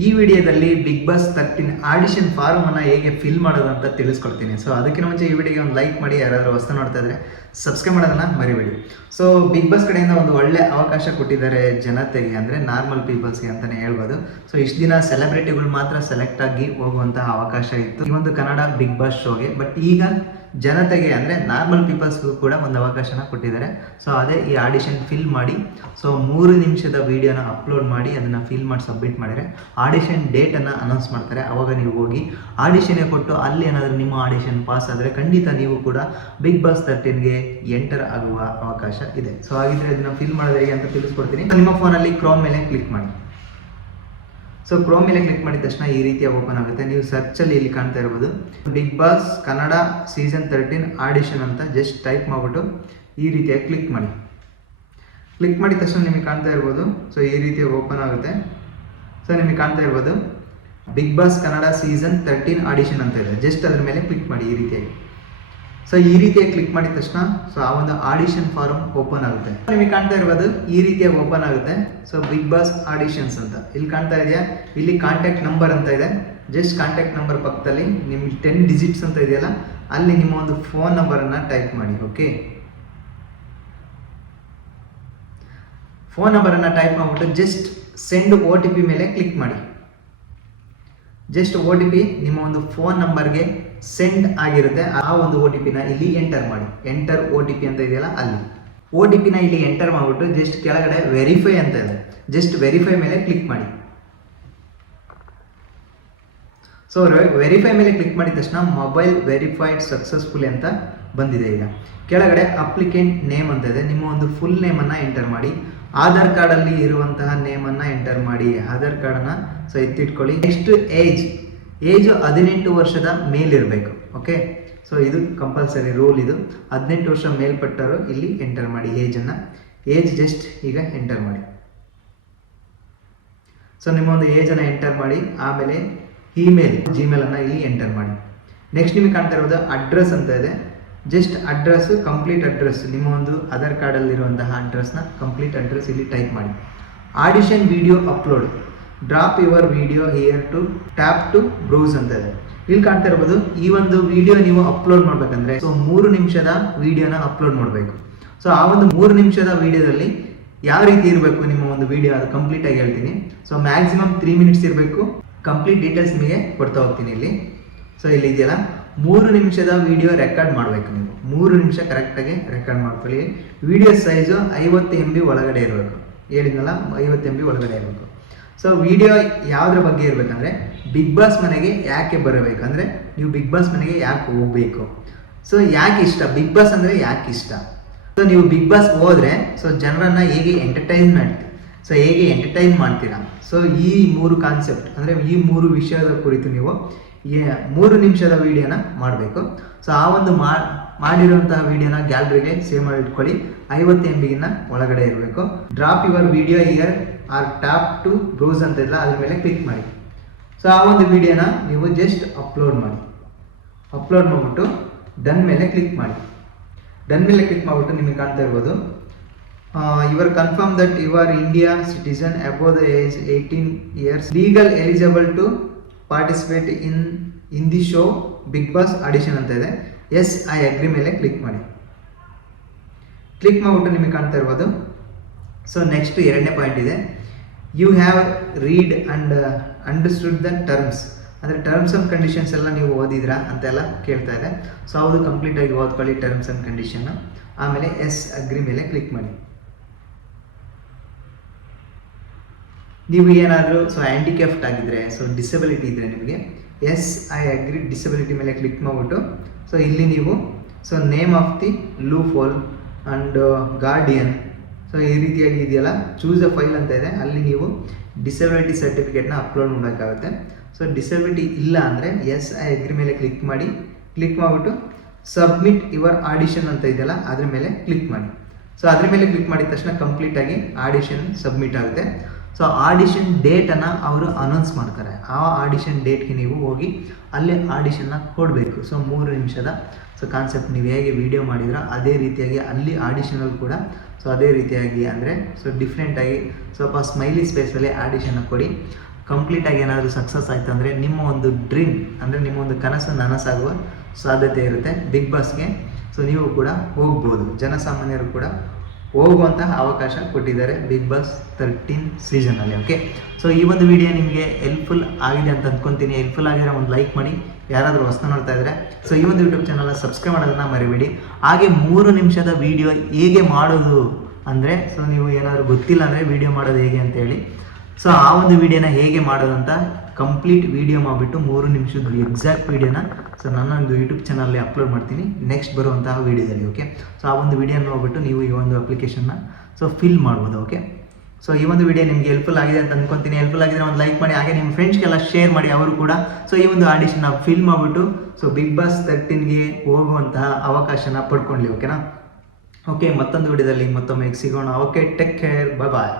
ಈ ವಿಡಿಯೋದಲ್ಲಿ big boss 13 audition form ಅನ್ನ ಹೇಗೆ ಫಿಲ್ ಮಾಡೋದು ಅಂತ ತಿಳಿಸ್ಕೊಡ್ತೀನಿ. ಸೊ ಅದಕ್ಕಿಂತ ಮುಂಚೆ ಈ ವಿಡಿಯೋಗೆ ಒಂದು ಲೈಕ್ ಮಾಡಿ, ಯಾರಾದರೂ ಹೊಸ ನೋಡ್ತಾ ಇದ್ರೆ ಸಬ್ಸ್ಕ್ರೈಬ್ ಮಾಡೋದನ್ನ ಮರಿಬೇಡಿ. ಸೊ ಬಿಗ್ ಬಾಸ್ ಕಡೆಯಿಂದ ಒಂದು ಒಳ್ಳೆ ಅವಕಾಶ ಕೊಟ್ಟಿದ್ದಾರೆ ಜನತೆಗೆ, ಅಂದರೆ ನಾರ್ಮಲ್ ಪೀಪಲ್ಸ್ಗೆ ಅಂತಲೇ ಹೇಳ್ಬೋದು. ಸೊ ಇಷ್ಟು ದಿನ ಸೆಲೆಬ್ರಿಟಿಗಳು ಮಾತ್ರ ಸೆಲೆಕ್ಟ್ ಆಗಿ ಹೋಗುವಂತಹ ಅವಕಾಶ ಇತ್ತು ಈ ಒಂದು ಕನ್ನಡ ಬಿಗ್ ಬಾಸ್ ಶೋಗೆ. ಬಟ್ ಈಗ ಜನತೆಗೆ ಅಂದರೆ ನಾರ್ಮಲ್ ಪೀಪಲ್ಸ್ಗೂ ಕೂಡ ಒಂದು ಅವಕಾಶನ ಕೊಟ್ಟಿದ್ದಾರೆ. ಸೊ ಅದೇ ಈ ಆಡಿಷನ್ ಫಿಲ್ ಮಾಡಿ, ಸೊ 3 ನಿಮಿಷದ ವಿಡಿಯೋನ ಅಪ್ಲೋಡ್ ಮಾಡಿ ಅದನ್ನು ಫಿಲ್ ಮಾಡಿ ಸಬ್ಮಿಟ್ ಮಾಡಿದರೆ ಆಡಿಷನ್ ಡೇಟನ್ನು ಅನೌನ್ಸ್ ಮಾಡ್ತಾರೆ. ಆವಾಗ ನೀವು ಹೋಗಿ ಆಡಿಷನ್ಗೆ ಕೊಟ್ಟು ಅಲ್ಲಿ ಏನಾದರೂ ನಿಮ್ಮ ಆಡಿಷನ್ ಪಾಸ್ ಆದರೆ ಖಂಡಿತ ನೀವು ಕೂಡ ಬಿಗ್ ಬಾಸ್ 13ಗೆ ಎಂಟರ್ ಆಗುವ ಅವಕಾಶ ಇದೆ. ಸೊ ಹಾಗಿದ್ರೆ ಇದನ್ನು ಫಿಲ್ ಮಾಡೋದು ಹೇಗೆ ಅಂತ ತಿಳಿಸ್ಕೊಡ್ತೀನಿ. ನಿಮ್ಮ ಫೋನಲ್ಲಿ ಕ್ರೋಮ್ ಮೇಲೆ ಕ್ಲಿಕ್ ಮಾಡಿ. ಸೊ ಕ್ರೋಮ್ ಮೇಲೆ ಕ್ಲಿಕ್ ಮಾಡಿದ ತಕ್ಷಣ ಈ ರೀತಿಯ ಓಪನ್ ಆಗುತ್ತೆ. ನೀವು ಸರ್ಚಲ್ಲಿ ಇಲ್ಲಿ ಕಾಣ್ತಾ ಇರ್ಬೋದು big boss Kannada season 13 audition ಅಂತ ಜಸ್ಟ್ ಟೈಪ್ ಮಾಡಿಬಿಟ್ಟು ಈ ರೀತಿಯಾಗಿ ಕ್ಲಿಕ್ ಮಾಡಿ. ಕ್ಲಿಕ್ ಮಾಡಿದ ತಕ್ಷಣ ನಿಮಗೆ ಕಾಣ್ತಾ ಇರ್ಬೋದು. ಸೊ ಈ ರೀತಿಯ ಓಪನ್ ಆಗುತ್ತೆ. ಸೊ ನಿಮಗೆ ಕಾಣ್ತಾ ಇರ್ಬೋದು big boss Kannada season 13 audition ಅಂತ ಇದೆ. ಜಸ್ಟ್ ಅದ್ರ ಮೇಲೆ ಕ್ಲಿಕ್ ಮಾಡಿ ಈ ರೀತಿಯಾಗಿ. ಸೊ ಈ ರೀತಿಯಾಗಿ ಕ್ಲಿಕ್ ಮಾಡಿದ ತಕ್ಷಣ ಸೊ ಆ ಒಂದು ಆಡಿಷನ್ ಫಾರ್ಮ್ ಓಪನ್ ಆಗುತ್ತೆ. ನಿಮಗೆ ಕಾಣ್ತಾ ಇರ್ಬೋದು ಈ ರೀತಿಯಾಗಿ ಓಪನ್ ಆಗುತ್ತೆ. ಸೊ ಬಿಗ್ ಬಾಸ್ ಆಡಿಷನ್ಸ್ ಅಂತ ಇಲ್ಲಿ ಕಾಣ್ತಾ ಇದೆಯಾ, ಇಲ್ಲಿ ಕಾಂಟ್ಯಾಕ್ಟ್ ನಂಬರ್ ಅಂತ ಇದೆ. ಜಸ್ಟ್ ಕಾಂಟ್ಯಾಕ್ಟ್ ನಂಬರ್ ಪಕ್ಕದಲ್ಲಿ ನಿಮ್ಗೆ 10 ಡಿಜಿಟ್ಸ್ ಅಂತ ಇದೆಯಲ್ಲ, ಅಲ್ಲಿ ನಿಮ್ಮ ಒಂದು ಫೋನ್ ನಂಬರನ್ನು ಟೈಪ್ ಮಾಡಿ. ಓಕೆ, ಫೋನ್ ನಂಬರನ್ನು ಟೈಪ್ ಮಾಡಿಬಿಟ್ಟು ಜಸ್ಟ್ ಸೆಂಡ್ OTP ಮೇಲೆ ಕ್ಲಿಕ್ ಮಾಡಿ. ಜಸ್ಟ್ OTP ನಿಮ್ಮ ಒಂದು ಫೋನ್ ನಂಬರ್ಗೆ ಸೆಂಡ್ ಆಗಿರುತ್ತೆ. ಆ ಒಂದು OTPನ ಇಲ್ಲಿ ಎಂಟರ್ ಮಾಡಿ. ಎಂಟರ್ OTP ಅಂತ ಇದೆಯಲ್ಲ, ಅಲ್ಲಿ OTPನ ಇಲ್ಲಿ ಎಂಟರ್ ಮಾಡಿಬಿಟ್ಟು ಜಸ್ಟ್ ಕೆಳಗಡೆ ವೆರಿಫೈ ಅಂತ ಇದೆ. ಜಸ್ಟ್ ವೆರಿಫೈ ಮೇಲೆ ಕ್ಲಿಕ್ ಮಾಡಿ. ಸೊ ವೆರಿಫೈ ಮೇಲೆ ಕ್ಲಿಕ್ ಮಾಡಿದ ತಕ್ಷಣ ಮೊಬೈಲ್ ವೆರಿಫೈಡ್ ಸಕ್ಸಸ್ಫುಲ್ ಅಂತ ಬಂದಿದೆ. ಈಗ ಕೆಳಗಡೆ ಅಪ್ಲಿಕೆಂಟ್ ನೇಮ್ ಅಂತ ಇದೆ. ನಿಮ್ಮ ಒಂದು ಫುಲ್ ನೇಮನ್ನು ಎಂಟರ್ ಮಾಡಿ. ಆಧಾರ್ ಕಾರ್ಡಲ್ಲಿ ಇರುವಂತಹ ನೇಮನ್ನು ಎಂಟರ್ ಮಾಡಿ. ಆಧಾರ್ ಕಾರ್ಡನ್ನು ಸೊ ಎತ್ತಿಟ್ಕೊಳ್ಳಿ. ನೆಕ್ಸ್ಟ್ ಏಜ್ 18 ವರ್ಷದ ಮೇಲಿರಬೇಕು. ಓಕೆ, ಸೊ ಇದು ಕಂಪಲ್ಸರಿ ರೂಲ್. ಇದು 18 ವರ್ಷ ಮೇಲ್ಪಟ್ಟವರು ಇಲ್ಲಿ ಎಂಟರ್ ಮಾಡಿ ಏಜನ್ನು. ಏಜ್ ಜಸ್ಟ್ ಈಗ ಎಂಟರ್ ಮಾಡಿ. ಸೊ ನಿಮ್ಮ ಒಂದು ಏಜನ್ನು ಎಂಟರ್ ಮಾಡಿ. ಆಮೇಲೆ ಜಿಮೇಲನ್ನು ಇಲ್ಲಿ ಎಂಟರ್ ಮಾಡಿ. ನೆಕ್ಸ್ಟ್ ನಿಮಗೆ ಕಾಣ್ತಾ ಇರೋದು ಅಡ್ರೆಸ್ ಅಂತ ಇದೆ. ಜಸ್ಟ್ ಅಡ್ರೆಸ್, ಕಂಪ್ಲೀಟ್ ಅಡ್ರೆಸ್, ನಿಮ್ಮ ಒಂದು ಆಧಾರ್ ಕಾರ್ಡಲ್ಲಿರುವಂತಹ ಅಡ್ರೆಸ್ನ ಕಂಪ್ಲೀಟ್ ಅಡ್ರೆಸ್ ಇಲ್ಲಿ ಟೈಪ್ ಮಾಡಿ. Audition video upload, drop your video here to tap to browse ಅಂತ ಇದೆ. ಇಲ್ಲಿ ಕಾಣ್ತಾ ಇರ್ಬೋದು ಈ ಒಂದು ವಿಡಿಯೋ ನೀವು ಅಪ್ಲೋಡ್ ಮಾಡಬೇಕಂದ್ರೆ ಸೊ 3 ನಿಮಿಷದ ವಿಡಿಯೋನ ಅಪ್ಲೋಡ್ ಮಾಡಬೇಕು. ಸೊ ಆ ಒಂದು 3 ನಿಮಿಷದ ವಿಡಿಯೋದಲ್ಲಿ ಯಾವ ರೀತಿ ಇರಬೇಕು ನಿಮ್ಮ ಒಂದು ವಿಡಿಯೋ, ಅದು ಕಂಪ್ಲೀಟ್ ಆಗಿ ಹೇಳ್ತೀನಿ. ಸೊ ಮ್ಯಾಕ್ಸಿಮಮ್ 3 ಮಿನಿಟ್ಸ್ ಇರಬೇಕು. ಕಂಪ್ಲೀಟ್ ಡೀಟೇಲ್ಸ್ ನಿಮಗೆ ಕೊಡ್ತಾ ಹೋಗ್ತೀನಿ ಇಲ್ಲಿ. ಸೊ ಇಲ್ಲಿ ಇದೆಯಲ್ಲ 3 ನಿಮಿಷದ ವಿಡಿಯೋ ರೆಕಾರ್ಡ್ ಮಾಡಬೇಕು. ನೀವು 3 ನಿಮಿಷ ಕರೆಕ್ಟಾಗಿ ರೆಕಾರ್ಡ್ ಮಾಡ್ಕೊಳ್ಳಿ. ವಿಡಿಯೋ ಸೈಜು 50 MB ಒಳಗಡೆ ಇರಬೇಕು. ಹೇಳಿದ್ನಲ್ಲ 50 MB ಒಳಗಡೆ ಇರಬೇಕು. ಸೊ ವಿಡಿಯೋ ಯಾವುದ್ರ ಬಗ್ಗೆ ಇರಬೇಕಂದ್ರೆ ಬಿಗ್ ಬಾಸ್ ಮನೆಗೆ ಯಾಕೆ ಬರಬೇಕು, ಅಂದರೆ ನೀವು ಬಿಗ್ ಬಾಸ್ ಮನೆಗೆ ಯಾಕೆ ಹೋಗಬೇಕು, ಸೊ ಯಾಕೆ ಇಷ್ಟ, ಬಿಗ್ ಬಾಸ್ ಅಂದರೆ ಯಾಕೆ ಇಷ್ಟ, ಸೊ ನೀವು ಬಿಗ್ ಬಾಸ್ ಹೋದರೆ ಸೊ ಜನರನ್ನು ಹೇಗೆ ಎಂಟರ್ಟೈನ್ ಮಾಡ್ತೀರಾ. ಸೊ ಈ 3 ಕಾನ್ಸೆಪ್ಟ್ ಅಂದರೆ ಈ 3 ವಿಷಯದ ಕುರಿತು ನೀವು 3 ನಿಮಿಷದ ವಿಡಿಯೋನ ಮಾಡಬೇಕು. ಸೊ ಆ ಒಂದು ಮಾಡಿರುವಂತಹ ವಿಡಿಯೋನ ಗ್ಯಾಲರಿಗೆ ಸೇವ್ ಮಾಡಿ ಇಟ್ಕೊಳ್ಳಿ. 50 MBಗಿನ್ನ ಒಳಗಡೆ ಇರಬೇಕು. Drop your video here or tap to browse ಅಂತ ಇಲ್ಲ, ಅದ್ರ ಮೇಲೆ ಕ್ಲಿಕ್ ಮಾಡಿ. ಸೊ ಆ ಒಂದು ವಿಡಿಯೋನ ನೀವು ಜಸ್ಟ್ ಅಪ್ಲೋಡ್ ಮಾಡಿ. ಅಪ್ಲೋಡ್ ಮಾಡಿಬಿಟ್ಟು ಡನ್ ಮೇಲೆ ಕ್ಲಿಕ್ ಮಾಡಿ. ಡನ್ ಮೇಲೆ ಕ್ಲಿಕ್ ಮಾಡಿಬಿಟ್ಟು ನಿಮಗೆ ಕಾಣ್ತಾ ಇರ್ಬೋದು your confirm that you are India citizen above the age 18 years legal eligible to participate in the show big boss audition ಅಂತ ಇದೆ. ಎಸ್ ಐ ಅಗ್ರಿ ಮೇಲೆ ಕ್ಲಿಕ್ ಮಾಡಿ. ಕ್ಲಿಕ್ ಮಾಡಿಬಿಟ್ಟು ನಿಮಗೆ ಕಾಣ್ತಾ ಇರ್ಬೋದು. ಸೊ ನೆಕ್ಸ್ಟ್ 2ನೇ ಪಾಯಿಂಟ್ ಇದೆ, you have read and understood the terms, ಅಂದರೆ ಟರ್ಮ್ಸ್ ಆ್ಯಂಡ್ ಕಂಡೀಷನ್ಸ್ ಎಲ್ಲ ನೀವು ಓದಿದ್ರಾ ಅಂತೆಲ್ಲ ಕೇಳ್ತಾ ಇದೆ. ಸೊ ಅದು ಕಂಪ್ಲೀಟಾಗಿ ಓದ್ಕೊಳ್ಳಿ ಟರ್ಮ್ಸ್ ಆ್ಯಂಡ್ ಕಂಡೀಷನ್ನು. ಆಮೇಲೆ ಎಸ್ ಅಗ್ರಿ ಮೇಲೆ ಕ್ಲಿಕ್ ಮಾಡಿ. ನೀವು ಏನಾದರೂ ಸೊ ಹ್ಯಾಂಡಿಕ್ಯಾಪ್ಟ್ ಆಗಿದ್ದರೆ, ಸೊ ಡಿಸಬಿಲಿಟಿ ಇದ್ದರೆ ನಿಮಗೆ ಎಸ್ ಐ ಅಗ್ರಿ ಡಿಸಬಿಲಿಟಿ ಮೇಲೆ ಕ್ಲಿಕ್ ಮಾಡಿಬಿಟ್ಟು ಸೊ ಇಲ್ಲಿ ನೀವು so name of the loophole and guardian, so ಈ ರೀತಿಯಾಗಿ ಇದೆಯಲ್ಲ ಚೂಸ್ ಅ ಫೈಲ್ ಅಂತ ಇದೆ, ಅಲ್ಲಿ ನೀವು ಡಿಸಬಿಲಿಟಿ ಸರ್ಟಿಫಿಕೇಟ್ನ ಅಪ್ಲೋಡ್ ಮಾಡಬೇಕಾಗುತ್ತೆ. ಸೊ ಡಿಸಬಿಲಿಟಿ ಇಲ್ಲ ಅಂದರೆ ಎಸ್ ಐ ಅಗ್ರಿ ಮೇಲೆ ಕ್ಲಿಕ್ ಮಾಡಿ. ಕ್ಲಿಕ್ ಮಾಡಿಬಿಟ್ಟು ಸಬ್ಮಿಟ್ ಯುವರ್ ಆಡಿಷನ್ ಅಂತ ಇದೆಯಲ್ಲ ಅದ್ರ ಮೇಲೆ ಕ್ಲಿಕ್ ಮಾಡಿ. ಸೊ ಅದ್ರ ಮೇಲೆ ಕ್ಲಿಕ್ ಮಾಡಿದ ತಕ್ಷಣ ಕಂಪ್ಲೀಟಾಗಿ ಆಡಿಷನ್ ಸಬ್ಮಿಟ್ ಆಗುತ್ತೆ. ಸೊ ಆಡಿಷನ್ ಡೇಟನ್ನು ಅವರು ಅನೌನ್ಸ್ ಮಾಡ್ತಾರೆ. ಆ ಆಡಿಷನ್ ಡೇಟ್ಗೆ ನೀವು ಹೋಗಿ ಅಲ್ಲಿ ಆಡಿಷನ್ನ ಕೊಡಬೇಕು. ಸೊ 3 ನಿಮಿಷದ ಸೊ ಕಾನ್ಸೆಪ್ಟ್ ನೀವು ಹೇಗೆ ವಿಡಿಯೋ ಮಾಡಿದ್ರೋ ಅದೇ ರೀತಿಯಾಗಿ ಅಲ್ಲಿ ಆಡಿಷನಲ್ಲಿ ಕೂಡ ಸೊ ಅದೇ ರೀತಿಯಾಗಿ ಅಂದರೆ ಸೊ ಡಿಫ್ರೆಂಟಾಗಿ ಸ್ವಲ್ಪ ಸ್ಮೈಲಿ ಸ್ಪೇಸಲ್ಲಿ ಆಡಿಷನ್ನ ಕೊಡಿ. ಕಂಪ್ಲೀಟಾಗಿ ಏನಾದರೂ ಸಕ್ಸಸ್ ಆಯಿತು ಅಂದರೆ ನಿಮ್ಮ ಒಂದು ಡ್ರೀಮ್ ಅಂದರೆ ನಿಮ್ಮ ಒಂದು ಕನಸು ನನಸಾಗುವ ಸಾಧ್ಯತೆ ಇರುತ್ತೆ ಬಿಗ್ ಬಾಸ್ಗೆ. ಸೊ ನೀವು ಕೂಡ ಹೋಗ್ಬೋದು, ಜನಸಾಮಾನ್ಯರು ಕೂಡ ಹೋಗುವಂತಹ ಅವಕಾಶ ಕೊಟ್ಟಿದ್ದಾರೆ ಬಿಗ್ ಬಾಸ್ 13 ಸೀಸನಲ್ಲಿ. ಓಕೆ, ಸೊ ಈ ಒಂದು ವಿಡಿಯೋ ನಿಮಗೆ ಹೆಲ್ಪ್ಫುಲ್ ಆಗಿದೆ ಅಂತ ಅಂದ್ಕೊತೀನಿ. ಹೆಲ್ಪ್ಫುಲ್ ಆಗಿದ್ರೆ ಒಂದು ಲೈಕ್ ಮಾಡಿ, ಯಾರಾದರೂ ಹೊಸ ನೋಡ್ತಾ ಇದ್ದರೆ ಸೊ ಈ ಒಂದು ಯೂಟ್ಯೂಬ್ ಚಾನಲ್ನ ಸಬ್ಸ್ಕ್ರೈಬ್ ಮಾಡೋದನ್ನ ಮರಿಬೇಡಿ. ಹಾಗೆ 3 ನಿಮಿಷದ ವಿಡಿಯೋ ಹೇಗೆ ಮಾಡೋದು ಅಂದರೆ, ಸೊ ನೀವು ಏನಾದರೂ ಗೊತ್ತಿಲ್ಲ ಅಂದರೆ ವಿಡಿಯೋ ಮಾಡೋದು ಹೇಗೆ ಅಂತೇಳಿ, ಸೊ ಆ ಒಂದು ವಿಡಿಯೋನ ಹೇಗೆ ಮಾಡೋದು ಅಂತ ಕಂಪ್ಲೀಟ್ ವಿಡಿಯೋ ಮಾಡಿಬಿಟ್ಟು 3 ನಿಮಿಷದ ಎಕ್ಸಾಕ್ಟ್ ವಿಡಿಯೋನ ಸೊ ನನ್ನ ಒಂದು ಯೂಟ್ಯೂಬ್ ಚಾನಲ್ಲ್ಲಿ ಅಪ್ಲೋಡ್ ಮಾಡ್ತೀನಿ ನೆಕ್ಸ್ಟ್ ಬರುವಂತಹ ವಿಡಿಯೋದಲ್ಲಿ. ಓಕೆ, ಸೊ ಆ ಒಂದು ವಿಡಿಯೋನ ನೋಡ್ಬಿಟ್ಟು ನೀವು ಈ ಒಂದು ಅಪ್ಲಿಕೇಶನ್ನ ಸೊ ಫಿಲ್ ಮಾಡ್ಬೋದು. ಓಕೆ, ಸೊ ಈ ಒಂದು ವಿಡಿಯೋ ನಿಮಗೆ ಹೆಲ್ಪ್ಫುಲ್ ಆಗಿದೆ ಅಂತ ಅಂದ್ಕೊತೀನಿ. ಹೆಲ್ಪ್ಫುಲ್ ಆಗಿದ್ರೆ ಒಂದು ಲೈಕ್ ಮಾಡಿ, ಹಾಗೆ ನಿಮ್ಮ ಫ್ರೆಂಡ್ಸ್ಗೆಲ್ಲ ಶೇರ್ ಮಾಡಿ, ಅವರು ಕೂಡ ಸೊ ಈ ಒಂದು ಆಡಿಷನ್ನ ಫಿಲ್ ಮಾಡಿಬಿಟ್ಟು ಸೊ ಬಿಗ್ ಬಾಸ್ 13ಗೆ ಹೋಗುವಂತಹ ಅವಕಾಶನ ಪಡ್ಕೊಳ್ಳಿ. ಓಕೆನಾ? ಓಕೆ, ಮತ್ತೊಂದು ವಿಡಿಯೋದಲ್ಲಿ ಮತ್ತೊಮ್ಮೆ ಸಿಗೋಣ. ಓಕೆ, ಟೇಕ್ ಕೇರ್, ಬಾಯ್.